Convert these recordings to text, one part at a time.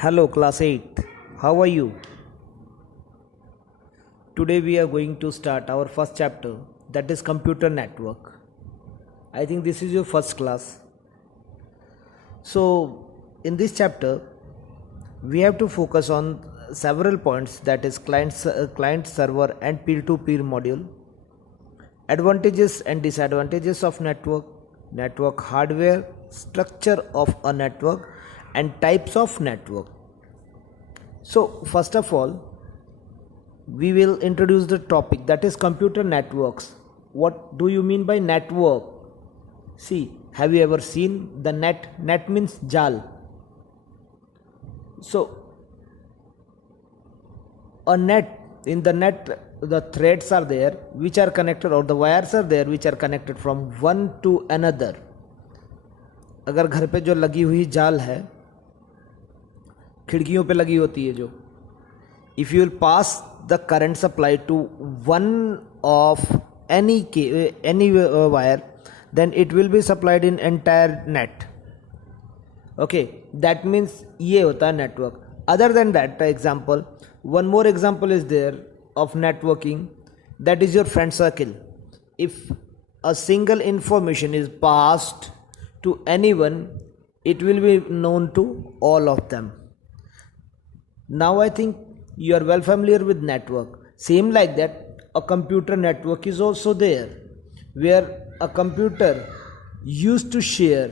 Hello, class 8. How are you? Today we are going to start our first chapter, that is computer network. I think this is your first class. So, in this chapter, we have to focus on several points, that is client server and peer-to-peer module, advantages and disadvantages of network hardware, structure of a network, and types of network. So, first of all, we will introduce the topic, that is computer networks. What do you mean by network? See, have you ever seen the net? Net means jal. So, a net, in the net, the threads are there which are connected, or the wires are there which are connected from one to another. अगर घर पे जो लगी हुई जाल है, खिड़कियों पे लगी होती है जो, if you will pass the current supply to one of any wire, then it will be supplied in entire net. Okay, that means ये होता है network. Other than that, example, one more example is there of networking, that is your friend circle. If a single information is passed to anyone, it will be known to all of them. Now I think you are well familiar with network. Same like that, a computer network is also there, where a computer used to share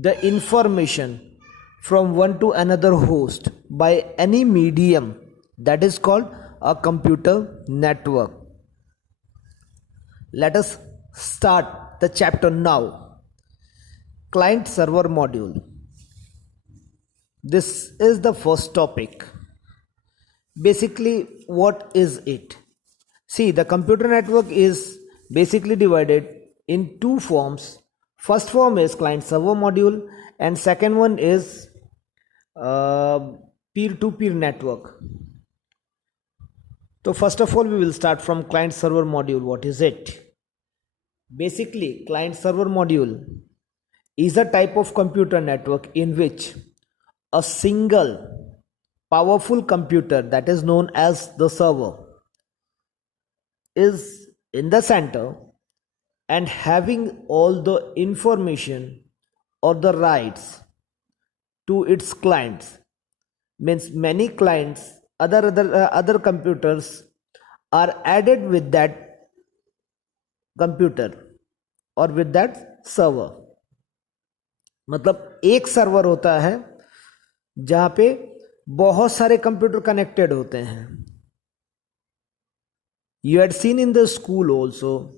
the information from one to another host by any medium. That is called a computer network. Let us start the chapter now. Client server module. This is the first topic. Basically, what is it? See, the computer network is basically divided in two forms. First form is client server module, and second one is peer-to-peer network. So first of all, we will start from client server module. What is it? Basically, client server module is a type of computer network in which a single powerful computer, that is known as the server, is in the center and having all the information or the rights to its clients. Means many clients, other computers are added with that computer or with that server. मतलब एक server होता है जहां पे बहुत सारे computer connected होते हैं. You had seen in the school also.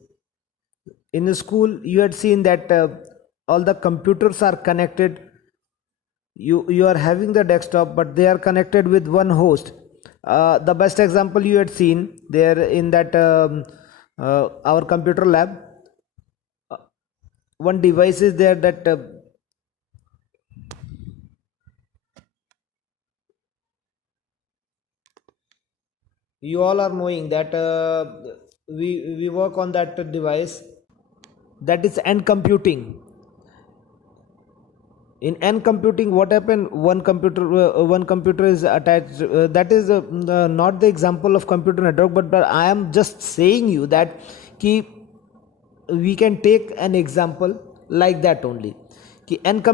In the school, you had seen that all the computers are connected. You are having the desktop, but they are connected with one host. The best example you had seen there in that our computer lab. One device is there that you all are knowing that we work on that device, that is end computing. In end computing, what happened? One computer is attached. That is not the example of computer network, but I am just saying you that we can take an example like that only. In end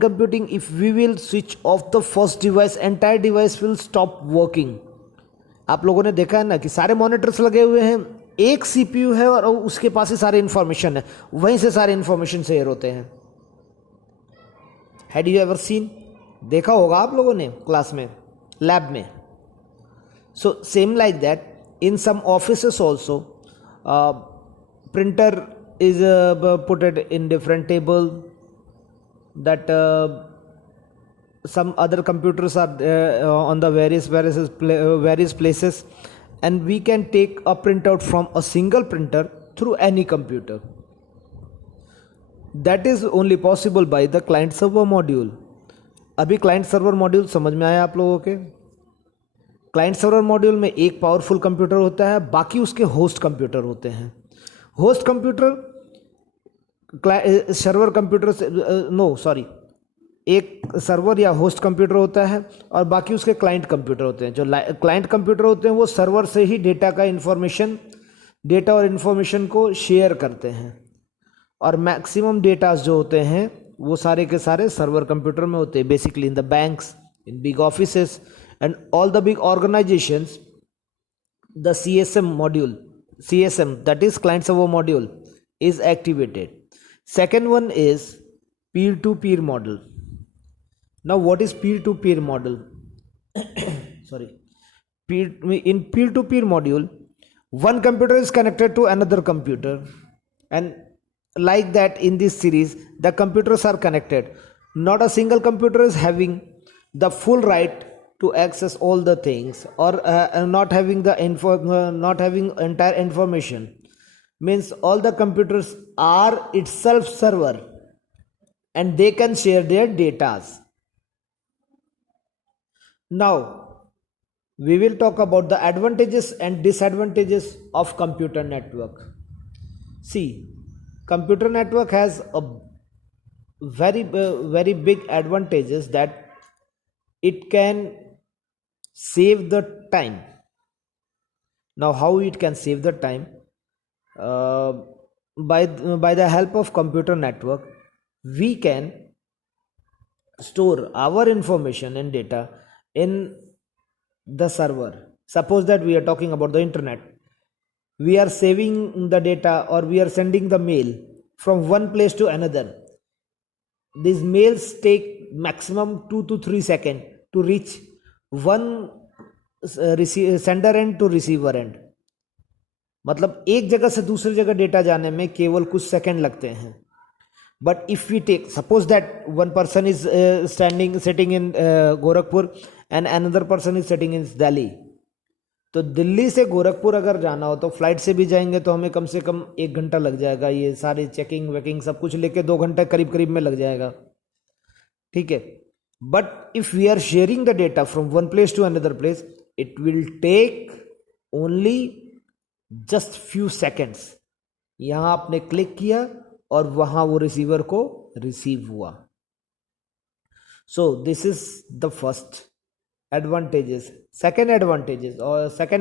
computing, if we will switch off the first device, entire device will stop working. आप लोगों ने देखा है ना कि सारे monitors लगे हुए हैं, एक सीपीयू है और उसके पास ही सारे इंफॉर्मेशन है, वहीं से सारे इंफॉर्मेशन शेयर होते हैं. Had you ever seen? देखा होगा आप लोगों ने क्लास में, लैब में. So same like that in some offices also, printer is put it in different table, that some other computers are on the various places, and we can take a printout from a single printer through any computer. That is only possible by the client server module. अभी client server module समझ में आया आप लोगों के? Client server module में एक powerful computer होता है, बाकी उसके होस्ट कंप्यूटर होते हैं. होस्ट कंप्यूटर सर्वर कंप्यूटर से एक सर्वर या होस्ट कंप्यूटर होता है और बाकी उसके क्लाइंट कंप्यूटर होते हैं। जो क्लाइंट कंप्यूटर होते हैं वो सर्वर से ही डेटा और इन्फॉर्मेशन को शेयर करते हैं, और मैक्सिमम डेटास जो होते हैं वो सारे के सारे सर्वर कंप्यूटर में होते हैं। Basically in the banks, in big offices and all the big organisations, the CSM module, CSM, that is client server module, is activated. Second one is peer to peer model. Now what is peer to peer model? Sorry. In peer to peer module, one computer is connected to another computer, and like that in this series the computers are connected. Not a single computer is having the full right to access all the things, or not having the not having entire information. Means all the computers are itself server and they can share their datas. Now we will talk about the advantages and disadvantages of computer network. See, computer network has a very big advantages, that it can save the time. Now how it can save the time? uh, by the help of computer network, we can store our information and data in the server. Suppose that we are talking about the internet, we are saving the data or we are sending the mail from one place to another. These mails take maximum 2 to 3 seconds to reach one sender end to receiver end. मतलब एक जगह से दूसरी जगह data जाने में केवल कुछ सेकंड लगते हैं. But if we take, suppose that one person is sitting in Gorakhpur and another person is sitting in Delhi. तो दिल्ली से गोरखपुर अगर जाना हो तो फ्लाइट से भी जाएंगे तो हमें कम से कम 1 घंटा लग जाएगा. ये सारी चेकिंग वेकिंग सब कुछ लेके 2 घंटे करीब करीब में लग जाएगा. ठीक है. But if we are sharing the data from one place to another place, it will take only just few seconds. यहां आपने क्लिक किया और वहां वो रिसीवर को रिसीव हुआ. So this is the first advantages. Second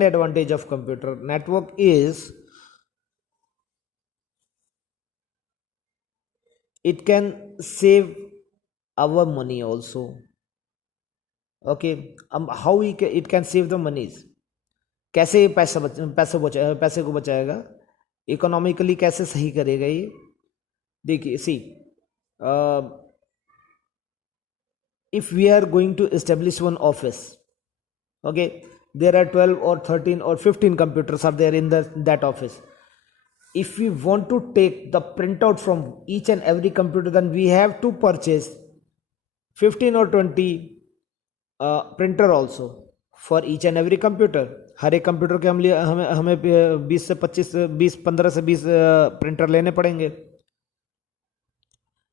advantage of computer network is it can save our money also. Okay, how it can save the monies? कैसे पैसे को बचाएगा, इकोनॉमिकली कैसे सही करेगा ये. देखिए, सी, if we are going to establish one office, okay, there are 12 or 13 or 15 computers are there in that office. If we want to take the printout from each and every computer, then we have to purchase 15 or 20 printer also for each and every computer. हर एक computer के हमें 20 से 25 20 15 से 20 printer लेने पड़ेंगे.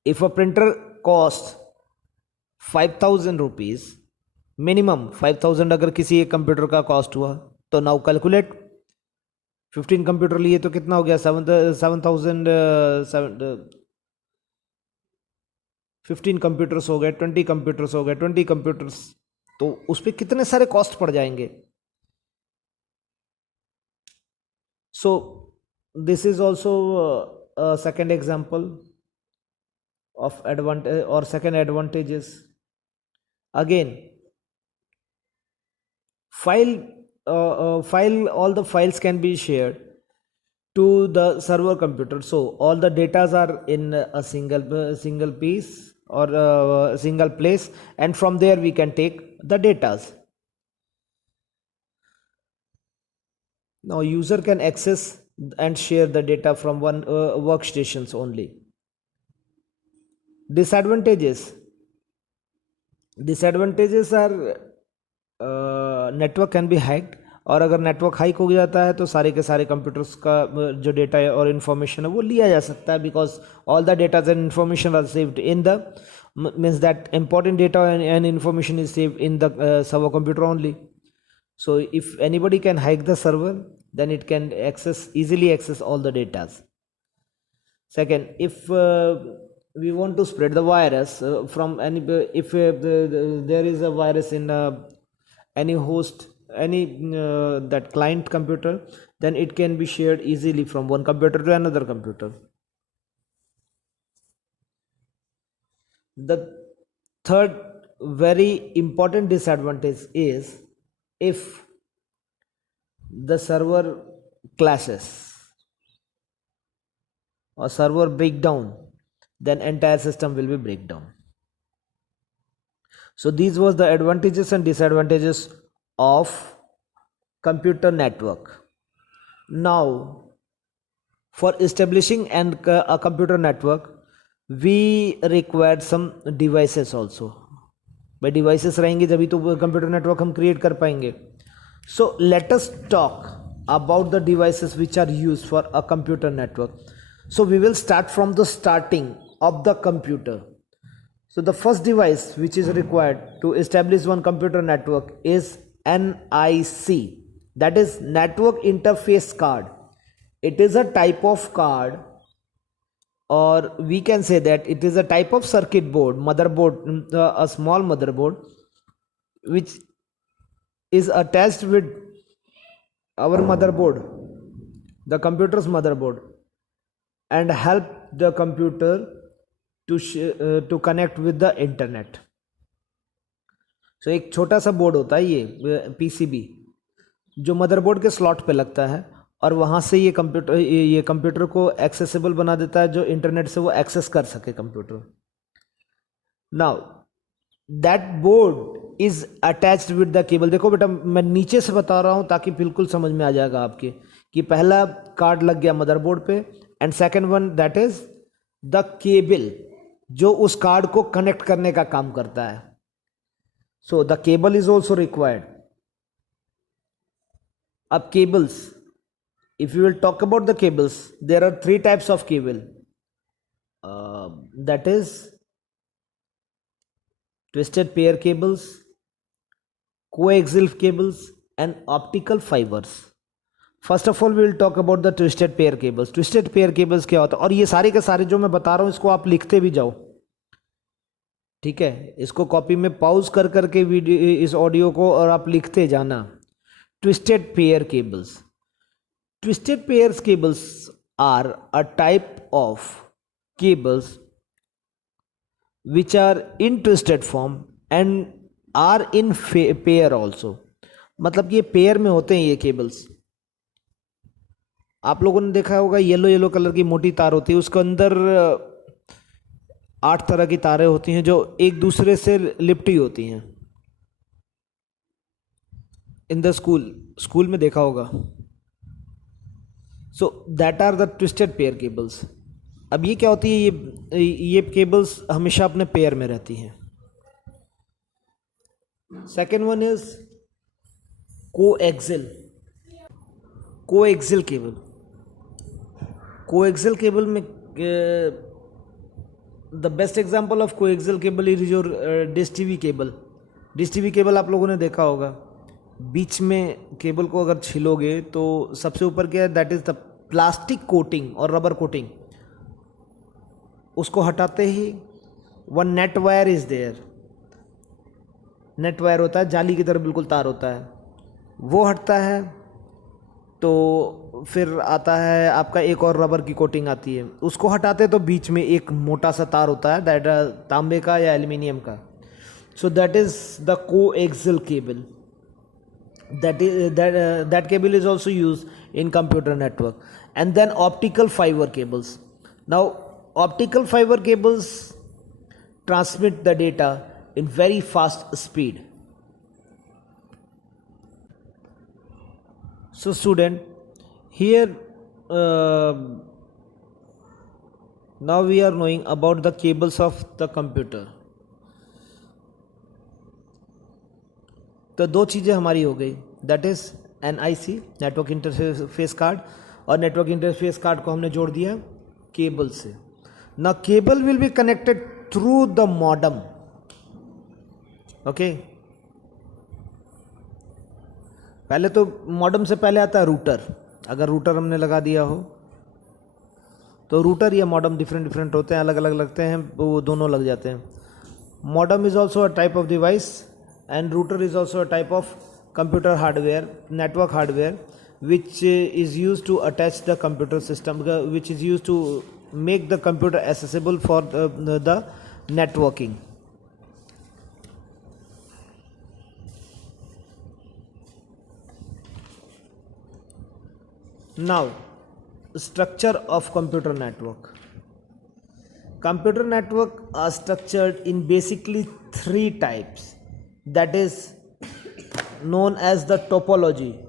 If a printer costs 5,000 rupees, minimum 5,000 अगर किसी एक कंप्यूटर का कॉस्ट हुआ, तो नाउ कैलकुलेट 15 कंप्यूटर लिए तो कितना हो गया, 7,000. 15 कंप्यूटर्स हो गए, 20 कंप्यूटर्स हो गए, 20 कंप्यूटर्स, तो उस पर कितने सारे कॉस्ट पड़ जाएंगे. So this is also second example of advantage or second advantages. Again, all the files can be shared to the server computer. So all the datas are in a single piece or a single place, and from there we can take the datas. Now user can access and share the data from one workstations only. Disadvantages are network can be hacked. और अगर network hike हो जाता है तो सारे के सारे computers का जो डेटा है और इन्फॉर्मेशन है वो लिया जा सकता है, because all the data and information are saved in the, means that important data and information is saved in the server computer only. So if anybody can hack the server, then it can easily access all the data. Second, if we want to spread the virus from any, if there is a virus in any host, any that client computer, then it can be shared easily from one computer to another computer. The third very important disadvantage is if the server clashes or server breakdown, then entire system will be breakdown. So these was the advantages and disadvantages of computer network. Now for establishing a computer network, we required some devices also. भाई devices रहेंगे जभी तो computer network हम create कर पाएंगे. So let us talk about the devices which are used for a computer network. So we will start from the starting of the computer. So the first device which is required to establish one computer network is NIC, that is network interface card. It is a type of card, or we can say that it is a type of circuit board, motherboard, a small motherboard which is attached with our motherboard, the computer's motherboard, and help the computer to connect with the internet. So एक छोटा सा board होता है ये PCB जो motherboard के slot पे लगता है और वहाँ से ये कंप्यूटर को एक्सेसिबल बना देता है, जो इंटरनेट से वो एक्सेस कर सके computer. Now that board is attached with the cable. देखो बेटा मैं नीचे से बता रहा हूँ ताकि बिल्कुल समझ में आ जाएगा आपके कि पहला कार्ड लग गया मदरबोर्ड पे, and second one that is the cable जो उस कार्ड को कनेक्ट करने का काम करता है. So the cable is also required. अब cables, if you will talk about the cables, there are three types of cable, that is twisted pair cables, coaxial cables and optical fibers. First of all we will talk about the twisted pair cables. Twisted pair cables क्या होता है, और ये सारे के सारे जो मैं बता रहा हूँ इसको आप लिखते भी जाओ, ठीक है. इसको कॉपी में पॉज कर करके वीडियो इस ऑडियो को और आप लिखते जाना. Twisted pair cables. Twisted pairs cables are a type of cables which are in twisted form and are in pair also. मतलब ये पेयर में होते हैं ये केबल्स. आप लोगों ने देखा होगा येलो येलो कलर की मोटी तार होती है, उसके अंदर 8 तरह की तारें होती हैं जो एक दूसरे से लिपटी होती हैं. इन द स्कूल में देखा होगा. So that are the twisted pair cables. अब ये क्या होती है, ये केबल्स हमेशा अपने पेयर में रहती हैं. Second one is coaxial cable. Coaxial cable में the best example of coaxial cable is your dish TV cable. Dish TV cable आप लोगों ने देखा होगा, बीच में केबल को अगर छिलोगे तो सबसे ऊपर क्या है, that is the plastic coating और रबर कोटिंग. उसको हटाते ही one net wire is there. Net wire होता है, जाली की तरह बिल्कुल तार होता है, वो हटता है तो फिर आता है आपका एक और रबर की कोटिंग आती है. उसको हटाते तो बीच में एक मोटा सा तार होता है, दैट तांबे का या एल्युमिनियम का. So that is the coaxial cable. That cable is also used in computer network. And then optical fiber cables. Now optical fiber cables transmit the data in very fast speed. So student, here now we are knowing about the cables of the computer. तो दो चीज़ें हमारी हो गई, that is NIC network interface card, और network interface card को हमने जोड़ दिया केबल से. ना cable will be connected through the modem. Okay, पहले तो मॉडम से पहले आता है रूटर. अगर रूटर हमने लगा दिया हो तो रूटर या मॉडम डिफरेंट डिफरेंट होते हैं, अलग अलग लगते हैं, वो दोनों लग जाते हैं. Modem is also a type of device and router is also a type of computer hardware, network hardware, which is used to attach the computer system, which is used to make the computer accessible for the networking. Now, structure of computer network. Computer network are structured in basically three types, that is known as the topology.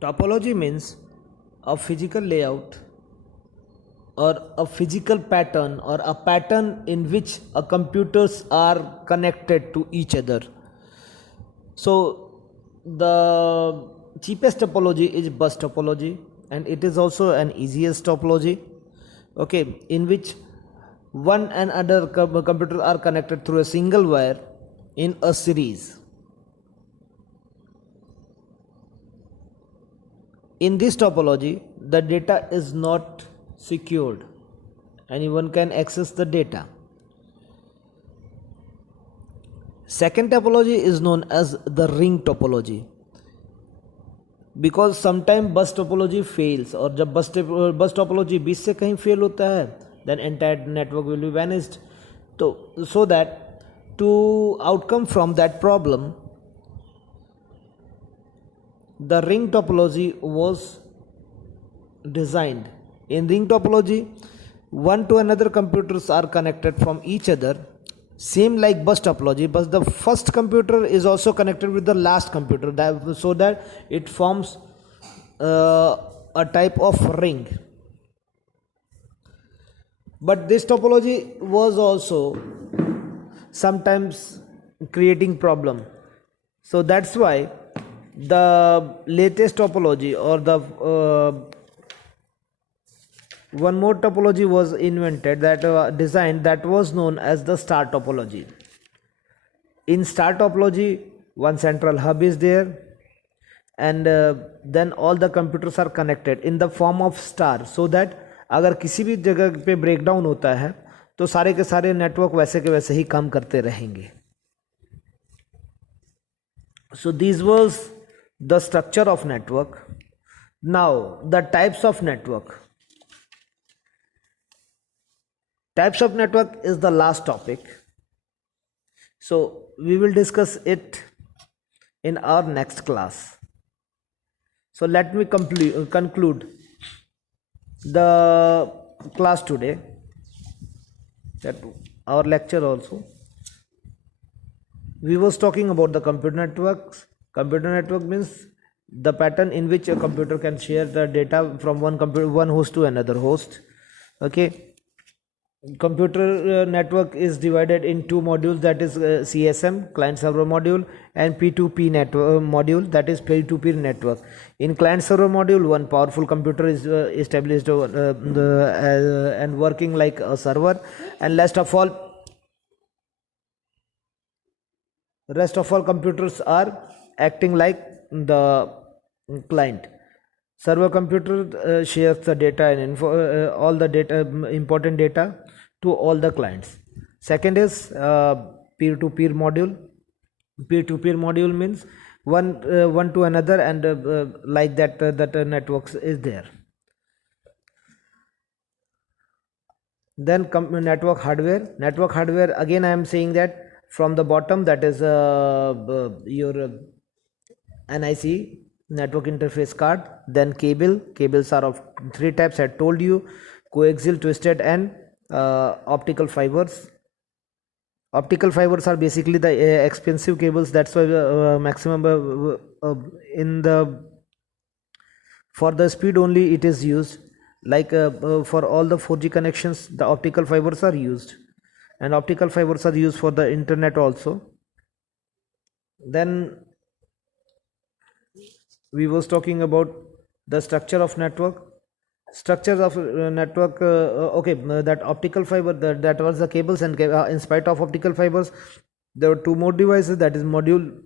Topology means a physical layout or a physical pattern or a pattern in which a computers are connected to each other. So the cheapest topology is bus topology, and it is also an easiest topology, okay, in which one and other computers are connected through a single wire in a series. In this topology, the data is not secured. Anyone can access the data. Second topology is known as the ring topology. Because sometimes bus topology fails, और जब bus topology बीच से कहीं fail होता है, then entire network will be vanished. So that to outcome from that problem, the ring topology was designed. In ring topology, one to another computers are connected from each other, same like bus topology, but the first computer is also connected with the last computer, so that it forms a type of ring. But this topology was also sometimes creating problem. So that's why the latest topology or the one more topology was invented, that designed, that was known as the star topology. In star topology, one central hub is there, and then all the computers are connected in the form of star, so that अगर किसी भी जगह पे breakdown होता है तो सारे के सारे नेटवर्क वैसे के वैसे ही काम करते रहेंगे. So this was the structure of network. Now the types of network. Types of network is the last topic, so we will discuss it in our next class. So let me conclude the class today, that our lecture also. We was talking about the computer networks. Computer network means the pattern in which a computer can share the data from one host to another host. Okay. Computer network is divided in two modules, that is CSM, client server module, and P2P network module, that is peer-to-peer network. In client server module, one powerful computer is established and working like a server, and rest of all computers are acting like the client. Server computer shares the data and all the data, important data, to all the clients. Second is peer-to-peer module. Peer-to-peer module means one to another, and like that networks is there. Then network hardware. Network hardware, again I am saying that from the bottom, that is your NIC, network interface card. Then cables are of three types, I told you: coaxial, twisted, and optical fibers. Optical fibers are basically the expensive cables, that's why maximum in the for the speed only it is used, like for all the 4G connections the optical fibers are used, and optical fibers are used for the internet also. Then we was talking about the structure of network. Structures of network, okay, that optical fiber, that was the cables, and in spite of optical fibers there were two more devices, that is modem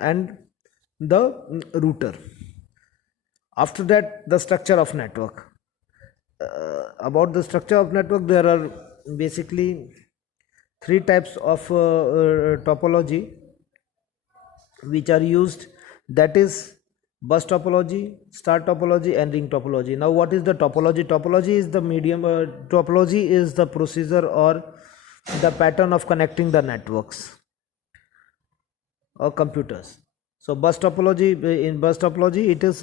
and the router. After that, the structure of network. About the structure of network, there are basically three types of topology which are used, that is bus topology, star topology, and ring topology. Now what is the topology? Topology is the medium, topology is the procedure or the pattern of connecting the networks or computers. So bus topology, in bus topology it is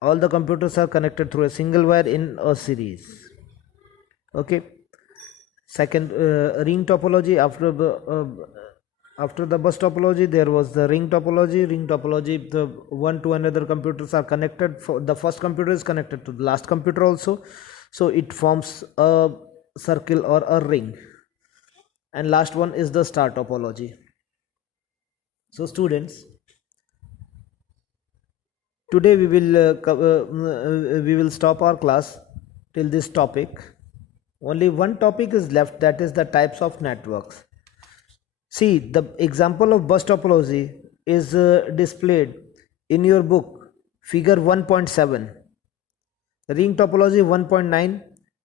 all the computers are connected through a single wire in a series. Okay. Second, ring topology. After the bus topology, there was the ring topology. Ring topology, the one to another computers are connected. For the first computer is connected to the last computer also, so it forms a circle or a ring. And last one is the star topology. So students, today we will stop our class till this topic. Only one topic is left, that is the types of networks. See, the example of bus topology is displayed in your book, figure 1.7, ring topology 1.9,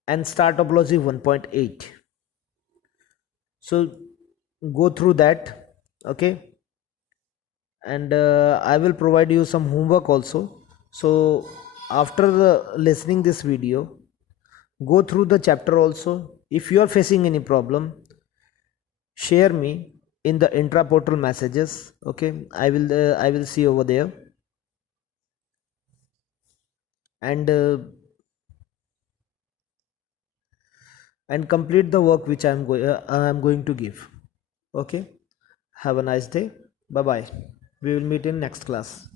and star topology 1.8. So go through that, okay? And I will provide you some homework also. So after listening this video, go through the chapter also. If you are facing any problem, share me in the intra portal messages. Okay, I will see over there. And complete the work which I am going to give. Okay, have a nice day. Bye bye. We will meet in next class.